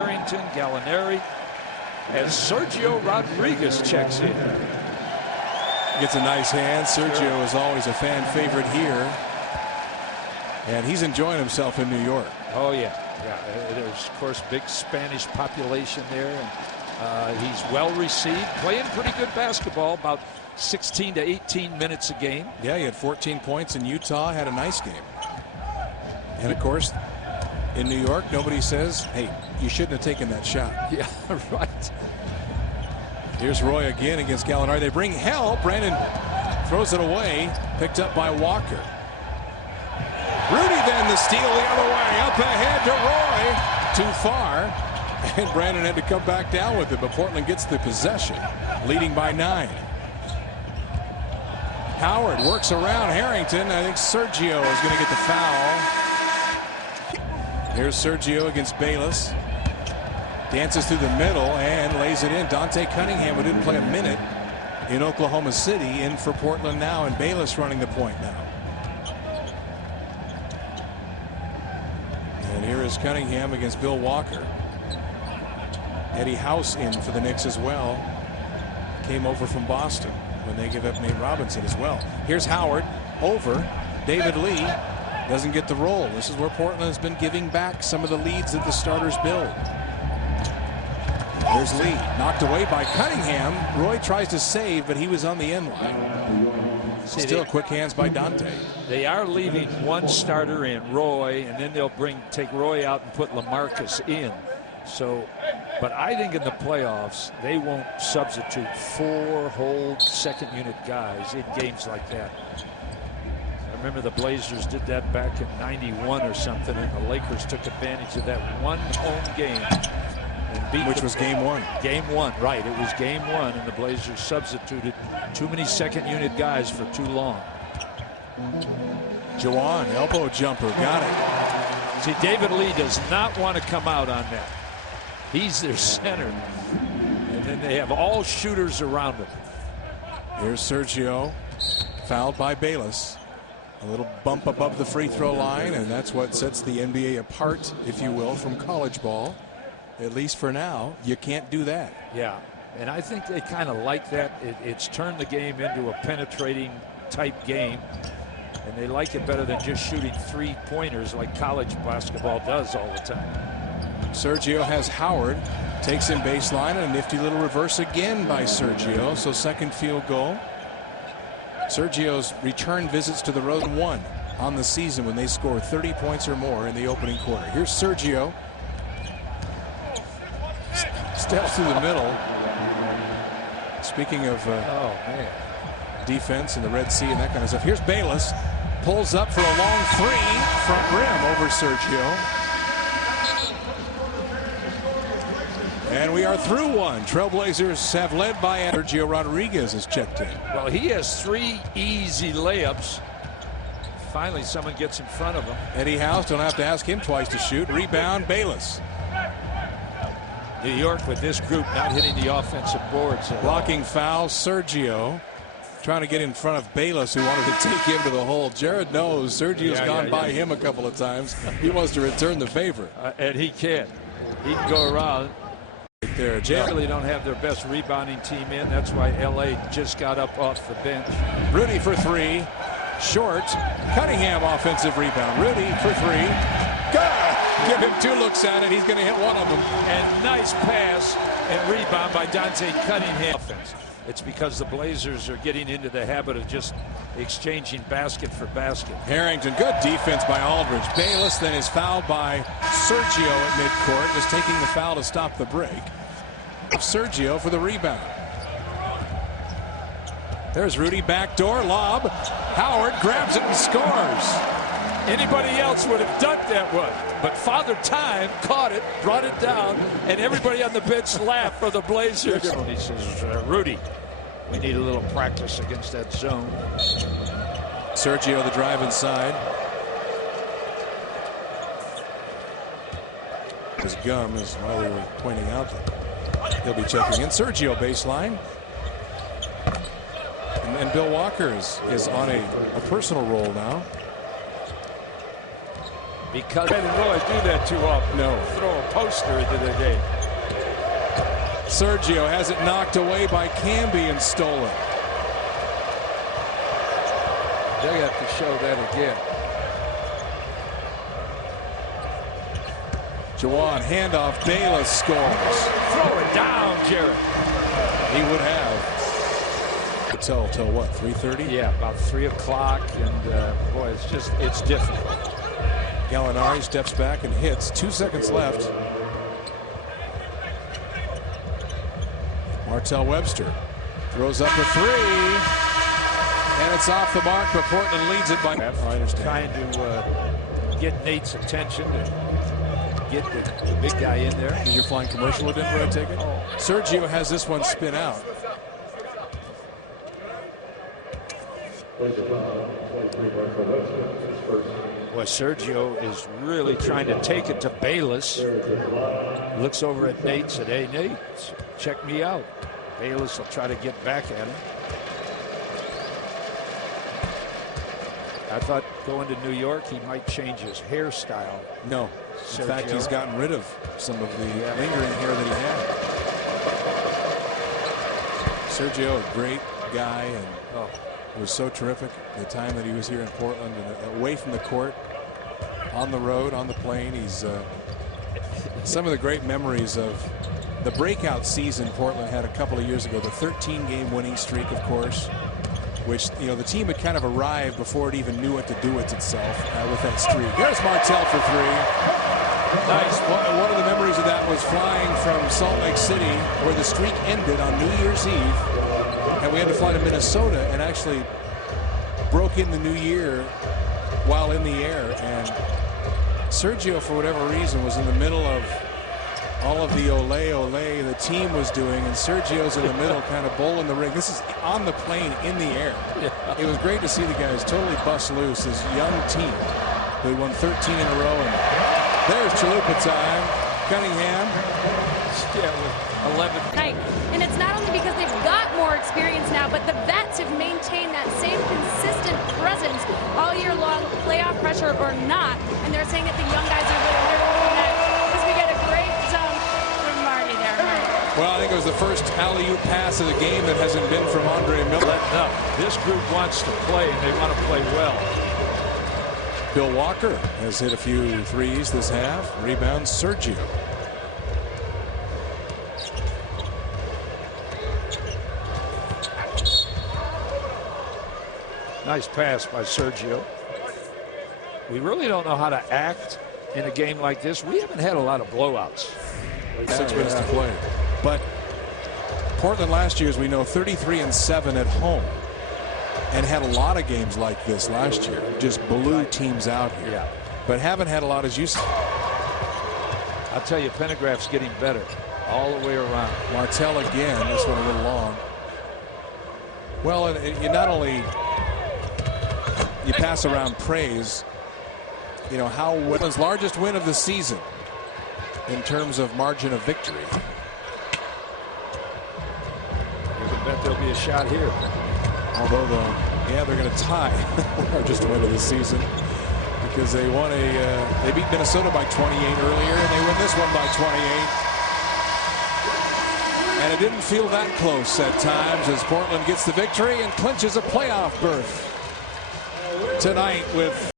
Harrington, Gallinari, as Sergio Rodríguez checks in. Gets a nice hand. Sergio is always a fan favorite here. And he's enjoying himself in New York. Oh, yeah. There's, of course, big Spanish population there. And he's well received. Playing pretty good basketball, about 16 to 18 minutes a game. Yeah, he had 14 points in Utah. Had a nice game. And, of course, in New York, nobody says, hey, you shouldn't have taken that shot. Yeah, right. Here's Roy again against Gallinari. They bring help. Brandon throws it away. Picked up by Walker. Rudy then the steal the other way. Up ahead to Roy. Too far. And Brandon had to come back down with it. But Portland gets the possession. Leading by 9. Howard works around Harrington. I think Sergio is going to get the foul. Here's Sergio against Bayless. Dances through the middle and lays it in. Dante Cunningham, who didn't play a minute in Oklahoma City, in for Portland now, and Bayless running the point now. And here is Cunningham against Bill Walker. Eddie House in for the Knicks as well. Came over from Boston when they give up Nate Robinson as well. Here's Howard over David Lee. Doesn't get the roll. This is where Portland has been giving back some of the leads that the starters build. There's Lee, knocked away by Cunningham. Roy tries to save, but he was on the end line. Still quick hands by Dante. They are leaving one starter in, Roy, and then they'll take Roy out and put LaMarcus in. So, but I think in the playoffs, they won't substitute 4 whole second unit guys in games like that. I remember the Blazers did that back in '91 or something, and the Lakers took advantage of that one home game. Which was game 1. Game 1, right. It was game 1, and the Blazers substituted too many second unit guys for too long. Jawan, elbow jumper, got it. See, David Lee does not want to come out on that. He's their center. And then they have all shooters around him. Here's Sergio, fouled by Bayless. A little bump above the free throw line, and that's what sets the NBA apart, if you will, from college ball. At least for now, you can't do that. Yeah, and I think they kind of like that. It's turned the game into a penetrating type game, and they like it better than just shooting 3-pointers like college basketball does all the time. Sergio has Howard, takes him baseline, and a nifty little reverse again by Sergio. So second field goal. Sergio's return visits to the road 1 on the season when they score 30 points or more in the opening quarter. Here's Sergio. Steps through the middle. Speaking of defense and the Red Sea and that kind of stuff. Here's Bayless. Pulls up for a long 3. Front rim over Sergio. And we are through one. Trailblazers have led by Sergio Rodríguez has checked in. Well, he has 3 easy layups. Finally, someone gets in front of him. Eddie House, don't have to ask him twice to shoot. Rebound, Bayless. New York with this group not hitting the offensive boards. Blocking foul, Sergio trying to get in front of Bayless, who wanted to take him to the hole. Jared knows Sergio's gone by him a couple of times. He wants to return the favor. And he can. He can go around. Right there, They really don't have their best rebounding team in. That's why LA just got up off the bench. Rudy for 3. Short. Cunningham offensive rebound. Rudy for 3. Good. Give him 2 looks at it. He's going to hit one of them. And nice pass and rebound by Dante Cunningham. It's because the Blazers are getting into the habit of just exchanging basket for basket. Harrington, good defense by Aldridge. Bayless then is fouled by Sergio at midcourt, just taking the foul to stop the break. Sergio for the rebound. There's Rudy, backdoor lob. Howard grabs it and scores. Anybody else would have dunked that one, but Father Time caught it, brought it down, and everybody on the bench laughed for the Blazers. He says, Rudy, we need a little practice against that zone. Sergio the drive inside. His gum is why we were pointing out that he'll be checking in. Sergio baseline. And Bill Walker is on a personal roll now. Because they didn't really do that too often. No. Throw a poster into the game. Sergio has it knocked away by Camby and stolen. They have to show that again. Jawan, handoff, Bayless scores. Throw it down, Jared. He would have. Till what, 3:30? Yeah, about 3 o'clock, and boy, it's difficult. Gallinari steps back and hits. 2 seconds left. Martell Webster throws up a 3, and it's off the mark, but Portland leads it by. I understand. Trying to get Nate's attention and get the big guy in there. You're flying commercial at Denver, I take it? Oh. Sergio has this one spin out. Well, Sergio is really trying to take it to Bayless. Looks over at Nate, said, "Hey, Nate, check me out." Bayless will try to get back at him. I thought going to New York, he might change his hairstyle. No. In fact, he's gotten rid of some of the lingering hair that he had. Sergio, a great guy, and was so terrific the time that he was here in Portland and away from the court, on the road, on the plane. He's some of the great memories of the breakout season Portland had a couple of years ago, the 13-game winning streak, of course, which, you know, the team had kind of arrived before it even knew what to do with itself with that streak. There's Martell for 3. Nice. One of the memories of that was flying from Salt Lake City, where the streak ended on New Year's Eve, and we had to fly to Minnesota and actually broke in the new year while in the air. And Sergio, for whatever reason, was in the middle of all of the ole the team was doing, and Sergio's in the middle kind of bowling the ring. This is on the plane in the air. Yeah. It was great to see the guys totally bust loose. This young team who won 13 in a row. And there's Chalupa time. Cunningham. Yeah, with 11. Right. And it's not only because they've got more experience now, but the vets have maintained that same consistent presence all year long, playoff pressure or not. And they're saying that the young guys are really hurting that because we get a great dunk from Marty there. Well, I think it was the first alley-oop pass of the game that hasn't been from Andre Miller. No, this group wants to play, and they want to play well. Bill Walker has hit a few threes this half. Rebounds Sergio. Nice pass by Sergio. We really don't know how to act in a game like this. We haven't had a lot of blowouts. 6 minutes to play. But Portland last year, as we know, 33-7 at home, and had a lot of games like this last year. Just blew teams out here. Yeah. But haven't had a lot, as you said. I'll tell you, Pendergraft's getting better all the way around. Martell again. This one a little long. Well, you not only you pass around praise, you know, how Portland's largest win of the season in terms of margin of victory. You can bet there'll be a shot here. Although, they're going to tie the largest win of the season because they won they beat Minnesota by 28 earlier, and they win this one by 28. And it didn't feel that close at times as Portland gets the victory and clinches a playoff berth tonight with